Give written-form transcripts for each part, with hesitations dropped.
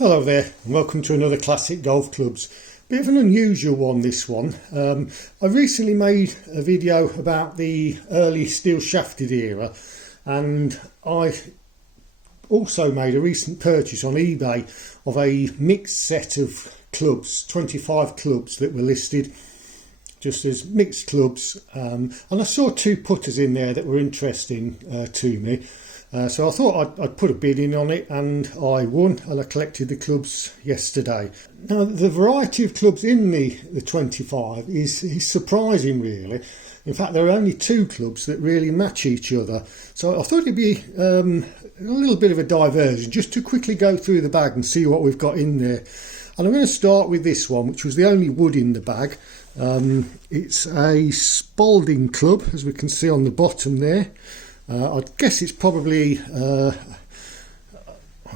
Hello there, and welcome to another Classic Golf Clubs. Bit of an unusual one, this one. I recently made a video about the early steel shafted era, and I also made a recent purchase on eBay of a mixed set of clubs, 25 clubs that were listed just as mixed clubs, and I saw two putters in there that were interesting to me. So I thought I'd put a bid in on it, and I won, and I collected the clubs yesterday. Now, the variety of clubs in the 25 is surprising, really. In fact, there are only two clubs that really match each other. So I thought it'd be a little bit of a diversion, just to quickly go through the bag and see what we've got in there. And I'm going to start with this one, which was the only wood in the bag. It's a Spalding club, as we can see on the bottom there. I guess it's probably, I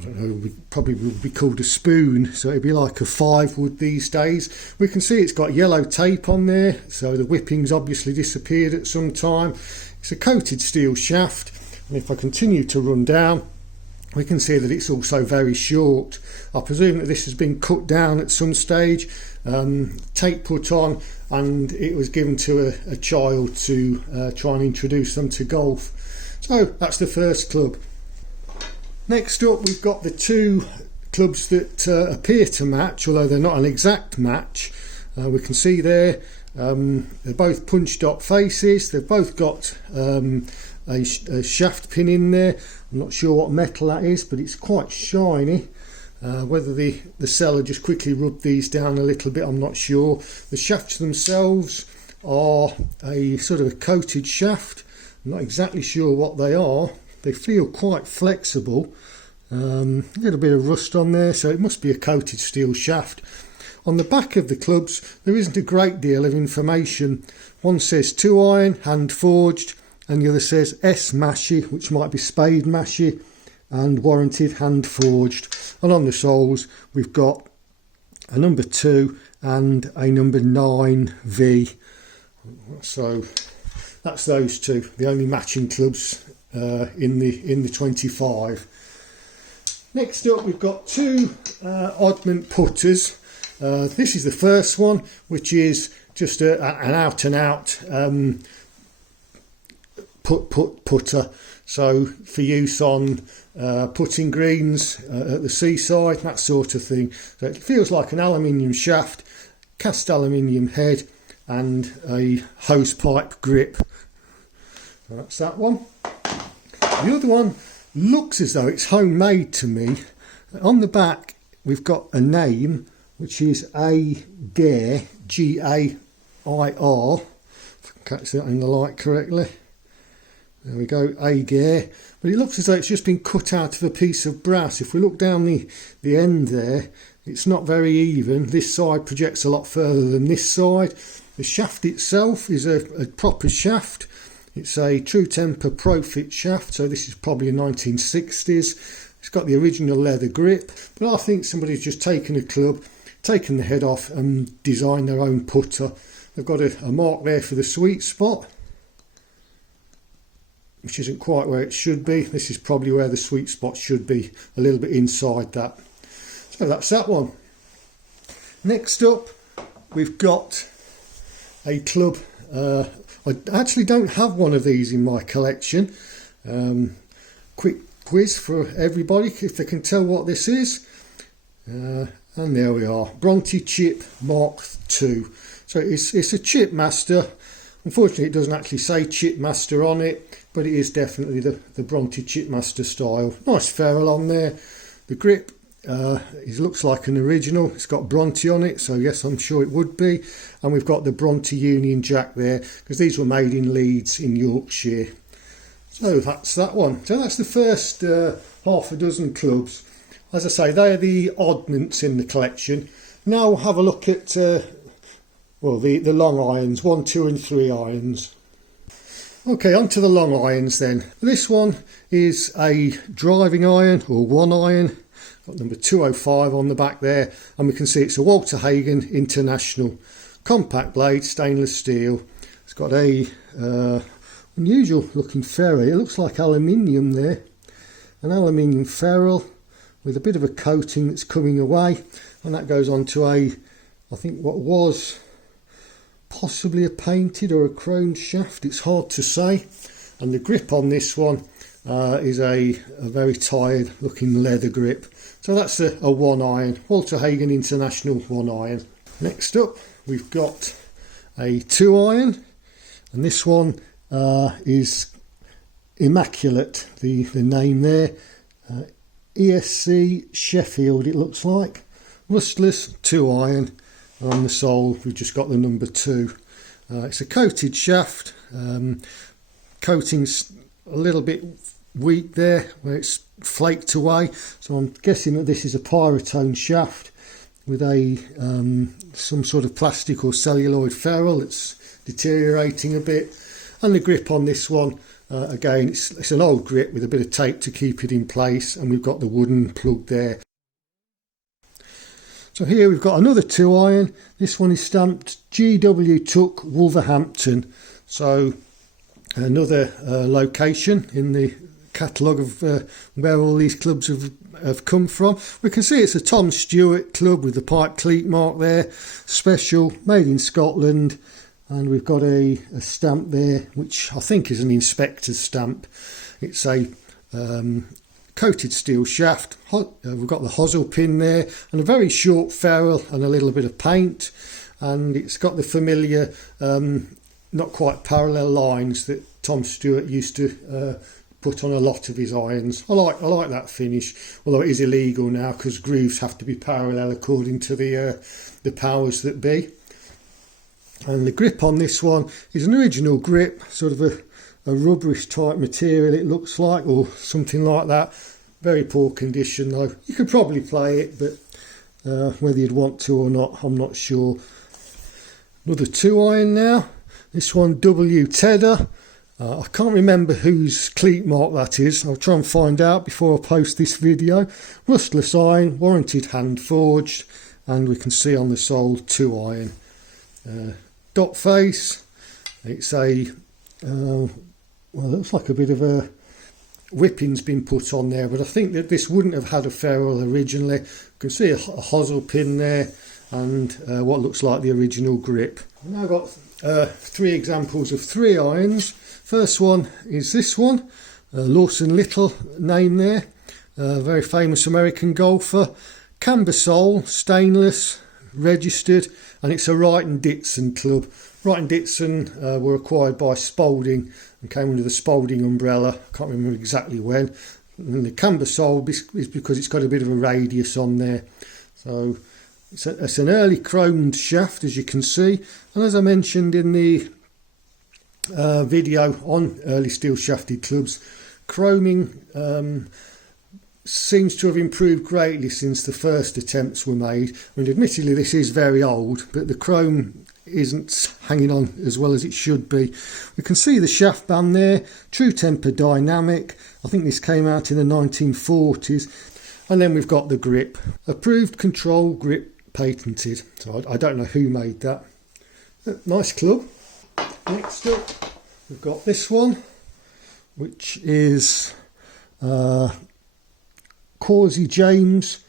don't know, probably would be called a spoon, so it'd be like a 5 wood these days. We can see it's got yellow tape on there, so the whipping's obviously disappeared at some time. It's a coated steel shaft, and if I continue to run down, we can see that it's also very short. I presume that this has been cut down at some stage, tape put on, and it was given to a child to try and introduce them to golf. So that's the first club. Next up, we've got the two clubs that appear to match, although they're not an exact match. We can see there they're both punch dot faces. They've both got a shaft pin in there. I'm not sure what metal that is, but it's quite shiny. Whether the seller just quickly rubbed these down a little bit, I'm not sure. The shafts themselves are a sort of a coated shaft. I'm not exactly sure what they are. They feel quite flexible. A little bit of rust on there, so it must be a coated steel shaft. On the back of the clubs, there isn't a great deal of information. One says 2 iron, hand forged, and the other says S Mashie, which might be spade mashie, and warranted hand forged. And on the soles, we've got a number 2 and a number 9V. So that's those two, the only matching clubs in the 25. Next up, we've got two oddment putters. This is the first one, which is just an out and out putter. So for use on putting greens at the seaside, that sort of thing. So it feels like an aluminium shaft, cast aluminium head, and a hose pipe grip. So that's that one. The other one looks as though it's homemade to me. On the back, we've got a name, which is Gair, Gair. If I can catch that in the light correctly. There we go, Gair. But it looks as though it's just been cut out of a piece of brass. If we look down the end there, it's not very even. This side projects a lot further than this side. The shaft itself is a proper shaft. It's a True Temper Profit shaft, so this is probably a 1960s. It's got the original leather grip, but I think somebody's just taken a club, taken the head off and designed their own putter. They've got a mark there for the sweet spot, which isn't quite where it should be. This is probably where the sweet spot should be, a little bit inside that. So that's that one. Next up, we've got a club. I actually don't have one of these in my collection. Quick quiz for everybody if they can tell what this is. And there we are, Bronte Chip Mark II. So it's a Chip Master. Unfortunately, it doesn't actually say Chip Master on it, but it is definitely the Bronte Chip Master style. Nice ferrule on there. The grip it looks like an original. It's got Bronte on it, so yes, I'm sure it would be. And we've got the Bronte Union Jack there, because these were made in Leeds in Yorkshire. So that's that one. So that's the first half a dozen clubs. As I say, they are the oddments in the collection. Now we'll have a look at the long irons, 1, 2 and 3 irons. Okay, on to the long irons then. This one is a driving iron, or 1 iron. Got number 205 on the back there, and we can see it's a Walter Hagen International compact blade, stainless steel. It's got a unusual looking ferrule. It looks like aluminium there, an aluminium ferrule, with a bit of a coating that's coming away, and that goes on to I think what was possibly a painted or a chromed shaft, it's hard to say. And the grip on this one is a very tired looking leather grip. So that's a 1-iron, Walter Hagen International 1-iron. Next up we've got a 2-iron, and this one is Immaculate, the name there. ESC Sheffield it looks like. Rustless 2-iron, and on the sole we've just got the number 2. It's a coated shaft. Coating's a little bit weak there where it's flaked away, so I'm guessing that this is a pyrotone shaft with a some sort of plastic or celluloid ferrule that's deteriorating a bit. And the grip on this one, again, it's an old grip with a bit of tape to keep it in place, and we've got the wooden plug there. So here we've got another 2-iron. This one is stamped GW Tuck Wolverhampton, so another location in the catalogue of where all these clubs have come from. We can see it's a Tom Stewart club with the pipe cleat mark there, special, made in Scotland, and we've got a stamp there which I think is an inspector's stamp. It's a coated steel shaft. We've got the hosel pin there and a very short ferrule and a little bit of paint, and it's got the familiar not quite parallel lines that Tom Stewart used to put on a lot of his irons. I like that finish, although it is illegal now because grooves have to be parallel according to the powers that be. And the grip on this one is an original grip, sort of a rubberish type material it looks like, or something like that. Very poor condition though. You could probably play it, but whether you'd want to or not, I'm not sure. Another 2-iron now. This one W Tedder. I can't remember whose cleat mark that is. I'll try and find out before I post this video. Rustless iron, warranted hand forged, and we can see on the sole 2-iron. Dot face. It's a well, it looks like a bit of a whipping's been put on there, but I think that this wouldn't have had a ferrule originally. You can see a hosel pin there, and what looks like the original grip. I've now got 3 examples of 3-irons. First one is this one, Lawson Little name there, very famous American golfer. Camber sole, stainless, registered, and it's a Wright and Ditson club. Wright and Ditson were acquired by Spalding and came under the Spalding umbrella. I can't remember exactly when. And the camber sole is because it's got a bit of a radius on there. So it's an early chromed shaft, as you can see. And as I mentioned in the video on early steel shafted clubs, chroming seems to have improved greatly since the first attempts were made. I mean, admittedly this is very old, but the chrome isn't hanging on as well as it should be. We can see the shaft band there, True Temper Dynamic. I think this came out in the 1940s. And then we've got the grip, approved control grip patented. So I don't know who made that. Nice club. Next up we've got this one, which is Causey James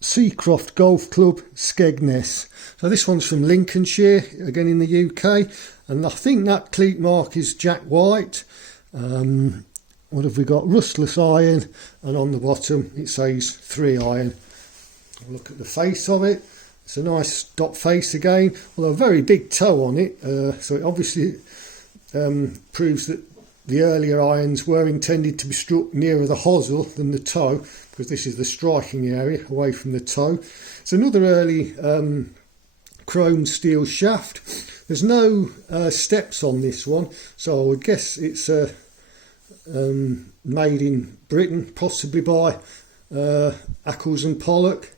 Seacroft Golf Club, Skegness. So this one's from Lincolnshire, again in the UK, and I think that cleat mark is Jack White. What have we got? Rustless iron, and on the bottom it says 3-iron. Look at the face of it. It's a nice dot face again, although a very big toe on it, so it obviously proves that the earlier irons were intended to be struck nearer the hosel than the toe, because this is the striking area away from the toe. It's another early chrome steel shaft. There's no steps on this one, so I would guess it's made in Britain, possibly by Ackles and Pollock,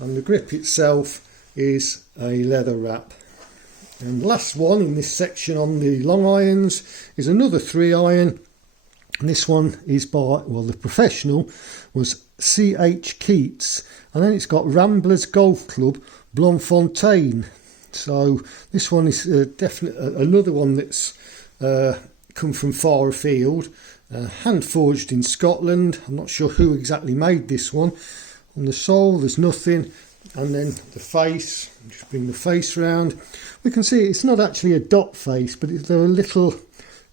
and the grip itself is a leather wrap. And the last one in this section on the long irons is another 3-iron, and this one is by, well, the professional was C.H. Keats, and then it's got Ramblers Golf Club, Blomfontein. So this one is definitely another one that's come from far afield. Hand forged in Scotland. I'm not sure who exactly made this one. On the sole there's nothing, and then the face, just bring the face round. We can see it's not actually a dot face, but they're a little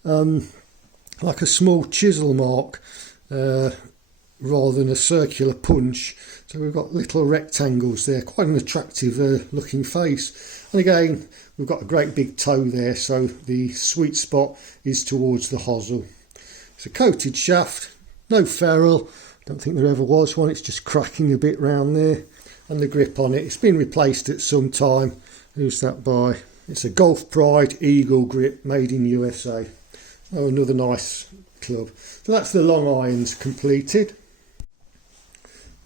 like a small chisel mark rather than a circular punch. So we've got little rectangles there, quite an attractive looking face. And again, we've got a great big toe there, so the sweet spot is towards the hosel. It's a coated shaft, no ferrule, don't think there ever was one, it's just cracking a bit round there. And the grip on it, it's been replaced at some time. Who's that by? It's a Golf Pride Eagle grip made in USA. Oh, another nice club. So that's the long irons completed.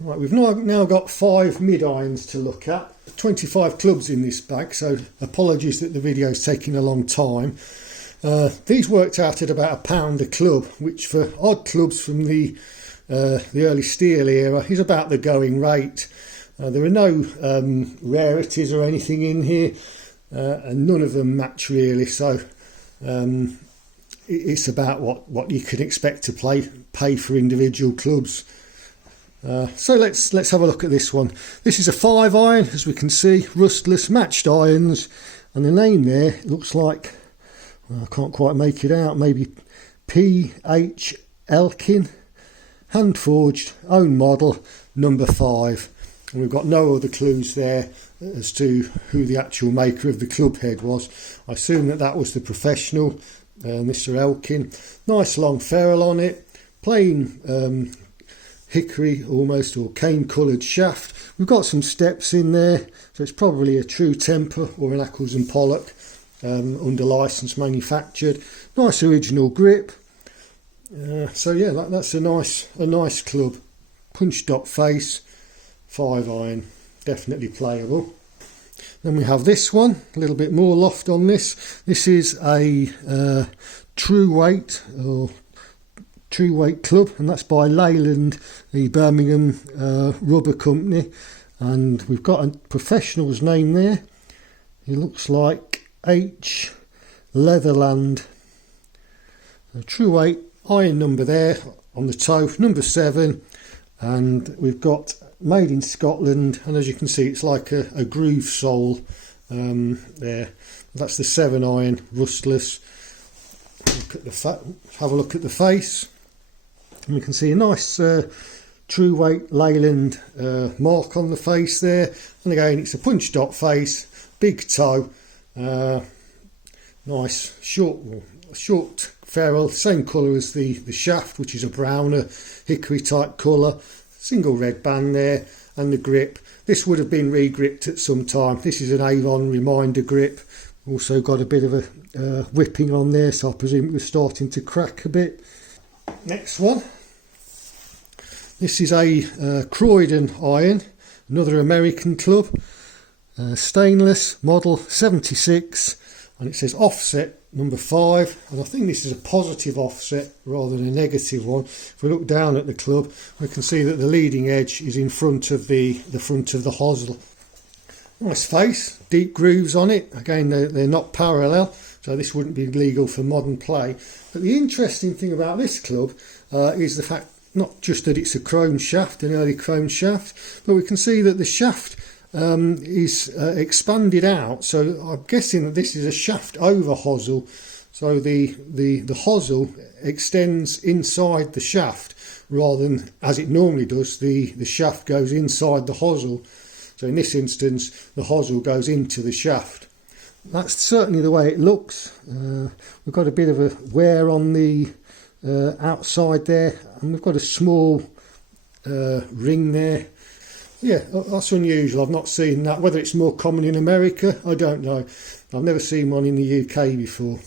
Right, we've now got 5 mid irons to look at. 25 clubs in this bag, so apologies that the video's taking a long time. These worked out at about £1 a club, which for odd clubs from the early steel era is about the going rate. There are no rarities or anything in here, and none of them match really, so it's about what you can expect to pay for individual clubs. So let's have a look at this one. This is a 5 iron, as we can see, rustless matched irons, and the name there looks like, well, I can't quite make it out, maybe P.H. Elkin, hand forged, own model, number 5. And we've got no other clues there as to who the actual maker of the club head was. I assume that was the professional, Mr. Elkin. Nice long ferrule on it, plain hickory almost, or cane coloured shaft. We've got some steps in there, so it's probably a true temper or an Ackles and Pollock under licence manufactured. Nice original grip. So yeah, that's a nice club. Punch dot face, 5 iron, definitely playable. Then we have this one, a little bit more loft on this. This is a true weight club, and that's by Leyland, the Birmingham rubber company. And we've got a professional's name there. He looks like H. Leatherland. A true weight iron number there on the toe, number 7, and we've got made in Scotland, and as you can see it's like a groove sole there. That's the 7 iron, rustless. Have a look at the face, and we can see a nice true weight Leyland mark on the face there, and again it's a punch dot face, big toe, nice short ferrule, same colour as the shaft, which is a browner hickory type colour, single red band there, and the grip. This would have been re-gripped at some time. This is an Avon reminder grip, also got a bit of a whipping on there, so I presume it was starting to crack a bit. Next one, this is a Croydon iron, another American club, stainless, model 76, and it says offset number 5, and I think this is a positive offset rather than a negative one. If we look down at the club, we can see that the leading edge is in front of the front of the hosel. Nice face, deep grooves on it. Again, they're not parallel, so this wouldn't be legal for modern play. But the interesting thing about this club is the fact not just that it's a chrome shaft, an early chrome shaft, but we can see that the shaft is expanded out, so I'm guessing that this is a shaft over hosel, so the hosel extends inside the shaft rather than as it normally does, the shaft goes inside the hosel. So in this instance the hosel goes into the shaft. That's certainly the way it looks. We've got a bit of a wear on the outside there, and we've got a small ring there. Yeah, that's unusual. I've not seen that. Whether it's more common in America, I don't know. I've never seen one in the UK before.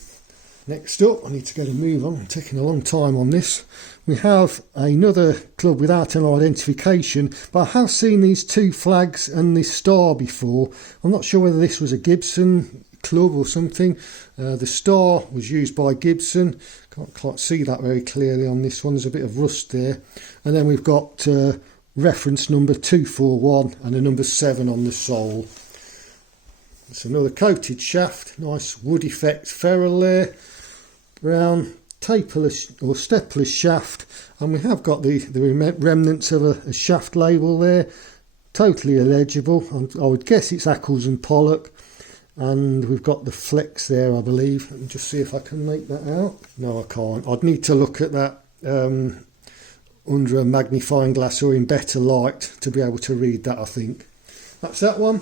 Next up, I need to get a move on. I'm taking a long time on this. We have another club without an identification, but I have seen these 2 flags and this star before. I'm not sure whether this was a Gibson club or something. The star was used by Gibson. Can't quite see that very clearly on this one. There's a bit of rust there. And then we've got reference number 241 and a number 7 on the sole. It's another coated shaft, nice wood effect ferrule there, brown taperless or stepless shaft, and we have got the remnants of a shaft label there, totally illegible. I would guess it's Ackles and Pollock, and we've got the flex there, I believe. Let me just see if I can make that out. No, I can't. I'd need to look at that under a magnifying glass or in better light to be able to read that, I think. That's that one.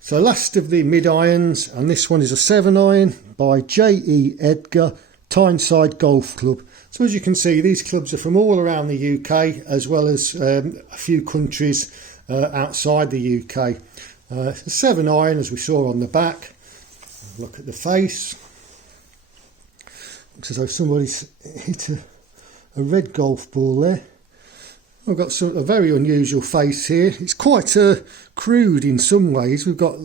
So last of the mid-irons, and this one is a 7-iron by J.E. Edgar, Tyneside Golf Club. So as you can see, these clubs are from all around the UK, as well as a few countries outside the UK. It's a 7-iron, as we saw on the back. Look at the face. Looks as though somebody's hit a red golf ball there. We've got a very unusual face here. It's quite crude in some ways. We've got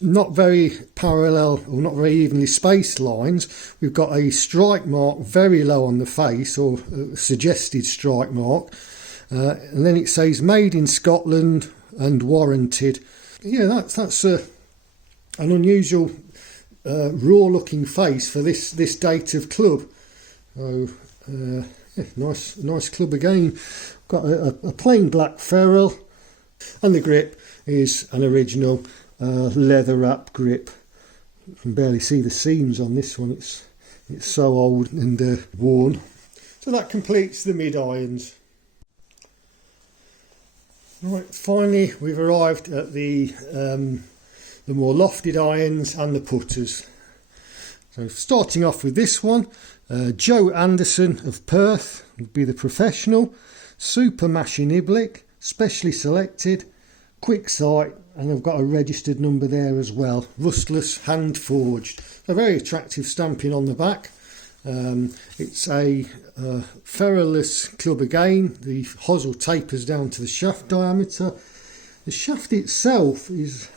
not very parallel or not very evenly spaced lines. We've got a strike mark very low on the face, or a suggested strike mark. And then it says made in Scotland and warranted. Yeah, that's an unusual raw looking face for this date of club. So yeah, nice club again. Got a plain black ferrule, and the grip is an original leather wrap grip. You can barely see the seams on this one. It's so old and worn. So that completes the mid irons. Right, finally we've arrived at the more lofted irons and the putters. So starting off with this one, Joe Anderson of Perth would be the professional, Super Machiniblik, specially selected, quick sight, and I've got a registered number there as well, rustless, hand forged. A very attractive stamping on the back. It's a ferruleless club again. The hosel tapers down to the shaft diameter. The shaft itself is,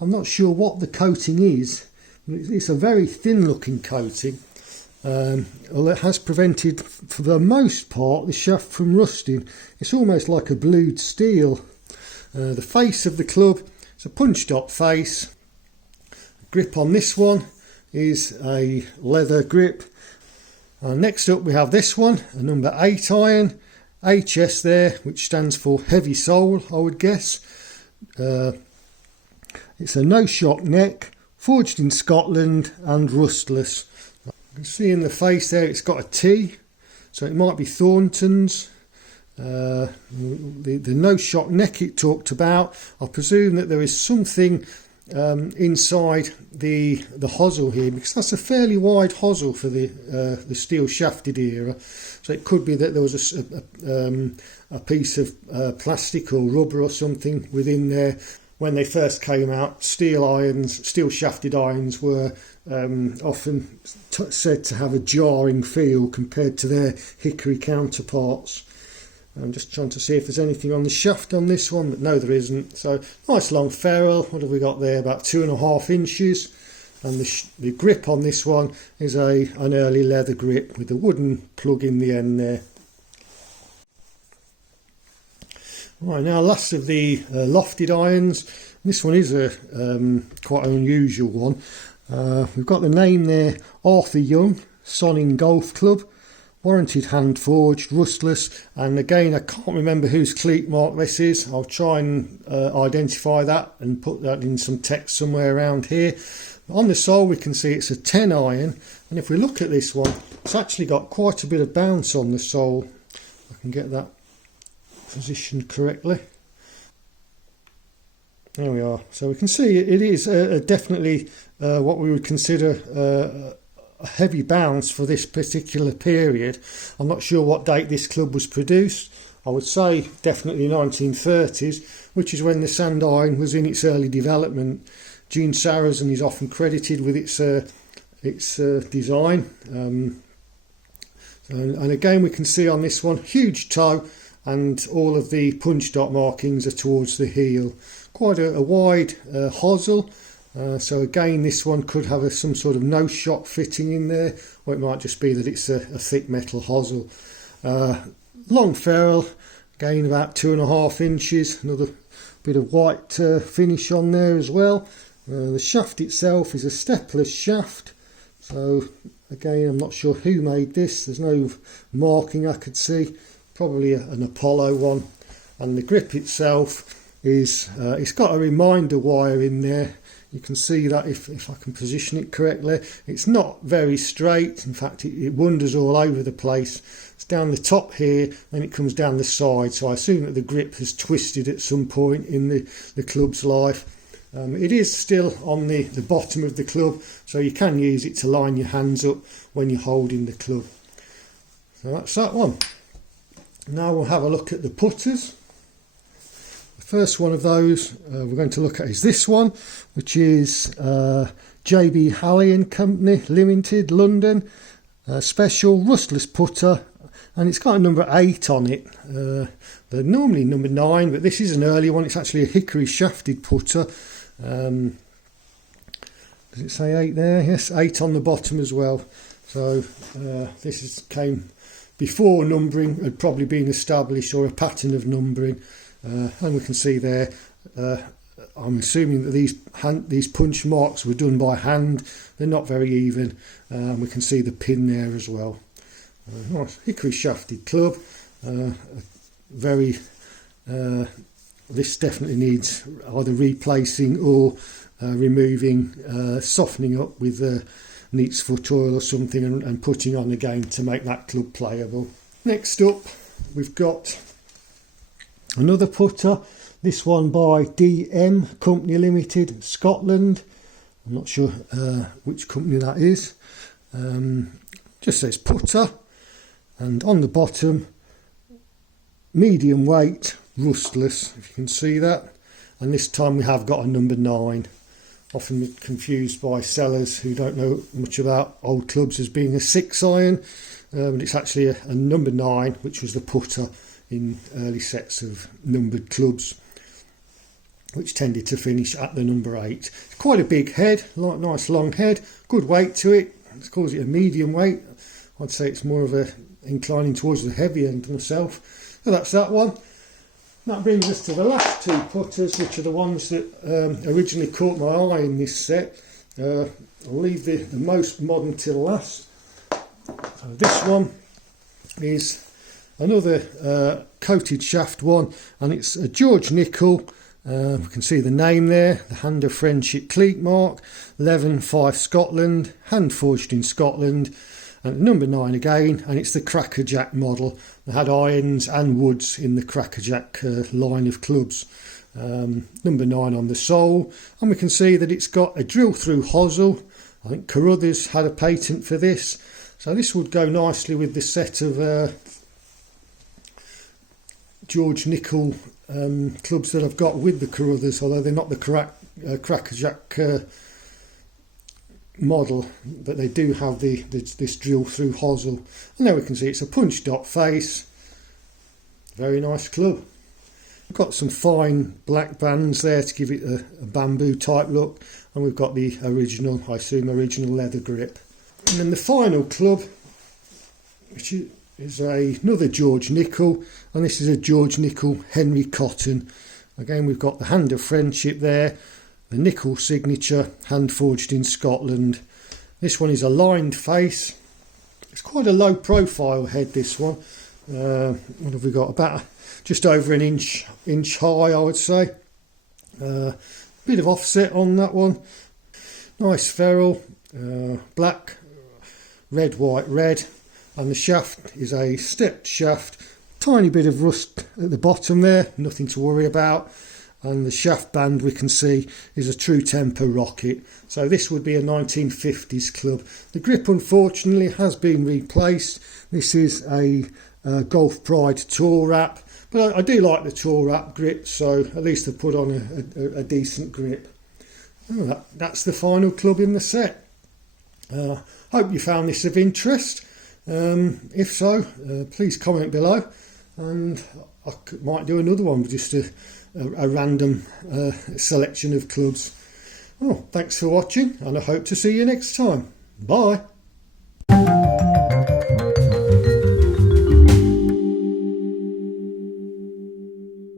I'm not sure what the coating is. It's a very thin looking coating. Well, it has prevented, for the most part, the shaft from rusting. It's almost like a blued steel. The face of the club, it's a punched up face. Grip on this one is a leather grip. Next up we have this one, a number 8 iron, HS there, which stands for heavy sole, I would guess. It's a no-shock neck, forged in Scotland and rustless. You can see in the face there it's got a T, so it might be Thornton's. The no-shock neck it talked about, I presume that there is something inside the hosel here, because that's a fairly wide hosel for the steel shafted era, so it could be that there was a piece of plastic or rubber or something within there. When they first came out, steel shafted irons were often said to have a jarring feel compared to their hickory counterparts. I'm just trying to see if there's anything on the shaft on this one, but no, there isn't. So nice long ferrule. What have we got there? About 2.5 inches. And the grip on this one is an early leather grip with a wooden plug in the end there. Right, now last of the lofted irons. This one is quite an unusual one. We've got the name there, Arthur Young, Sonning Golf Club. Warranted hand forged, rustless, and again I can't remember whose cleat mark this is. I'll try and identify that and put that in some text somewhere around here. On the sole we can see it's a 10 iron, and if we look at this one, it's actually got quite a bit of bounce on the sole. I can get that positioned correctly. There we are. So we can see it is definitely what we would consider a heavy bounce for this particular period. I'm not sure what date this club was produced. I would say definitely 1930s, which is when the sand iron was in its early development. Gene Sarrazin is often credited with its design. And again we can see on this one, huge toe, and all of the punch dot markings are towards the heel. Quite a wide hosel. So again, this one could have some sort of no-shock fitting in there, or it might just be that it's a thick metal hosel. Long ferrule, again about 2.5 inches, another bit of white finish on there as well. The shaft itself is a stepless shaft, So again, I'm not sure who made this. There's no marking I could see. Probably an Apollo one. And the grip itself is it's got a reminder wire in there. You can see that if I can position it correctly. It's not very straight. In fact, it wanders all over the place. It's down the top here, then it comes down the side. So I assume that the grip has twisted at some point in the club's life. It is still on the bottom of the club, so you can use it to line your hands up when you're holding the club. So that's that one. Now we'll have a look at the putters. First one of those we're going to look at is this one, which is JB Halley and Company Limited, London, special rustless putter, and it's got a number 8 on it. They're normally number 9, but this is an early one. It's actually a hickory shafted putter. Does it say 8 there? Yes, 8 on the bottom as well. So this came before numbering had probably been established, or a pattern of numbering. And we can see there, I'm assuming that these punch marks were done by hand. They're not very even. We can see the pin there as well. Nice hickory shafted club. This definitely needs either replacing or removing, softening up with neat's foot oil or something, and putting on again to make that club playable. Next up, we've got another putter, this one by DM Company Limited, Scotland. I'm not sure which company that is. Just says putter, and on the bottom, medium weight, rustless, if you can see that. And this time we have got a number 9. Often confused by sellers who don't know much about old clubs as being a 6 iron, but it's actually a number 9, which was the putter in early sets of numbered clubs, which tended to finish at the number 8. It's quite a big head, nice long head, good weight to it. It calls it a medium weight. I'd say it's more of a inclining towards the heavy end myself. So that's that one. That brings us to the last 2 putters, which are the ones that originally caught my eye in this set. I'll leave the most modern till last. So this one is another coated shaft one, and it's a George Nicol. We can see the name there, the Hand of Friendship cleat mark, 11.5 Scotland, hand forged in Scotland, and number 9 again, and it's the Crackerjack model. They had irons and woods in the Crackerjack line of clubs. Number 9 on the sole, and we can see that it's got a drill through hosel. I think Carruthers had a patent for this, so this would go nicely with the set of George Nicol clubs that I've got with the Carruthers, although they're not the Crackerjack model, but they do have this drill through hosel. And there we can see it's a punch dot face. Very nice club. We've got some fine black bands there to give it a bamboo type look, and we've got the original, I assume original leather grip. And then the final club, which is another George Nicol, and this is a George Nicol Henry Cotton. Again, we've got the Hand of Friendship there, the Nicol signature, hand forged in Scotland. This one is a lined face. It's quite a low profile head, this one. What have we got? About just over an inch high, I would say. Bit of offset on that one. Nice ferrule, black, red, white, red. And the shaft is a stepped shaft. Tiny bit of rust at the bottom there, nothing to worry about. And the shaft band we can see is a True Temper rocket. So this would be a 1950s club. The grip unfortunately has been replaced. This is a Golf Pride Tour Wrap, but I do like the Tour Wrap grip, so at least I've put on a decent grip. Oh, that's the final club in the set. Hope you found this of interest. If so, please comment below, and I might do another one with just a random selection of clubs. Well, thanks for watching, and I hope to see you next time. Bye.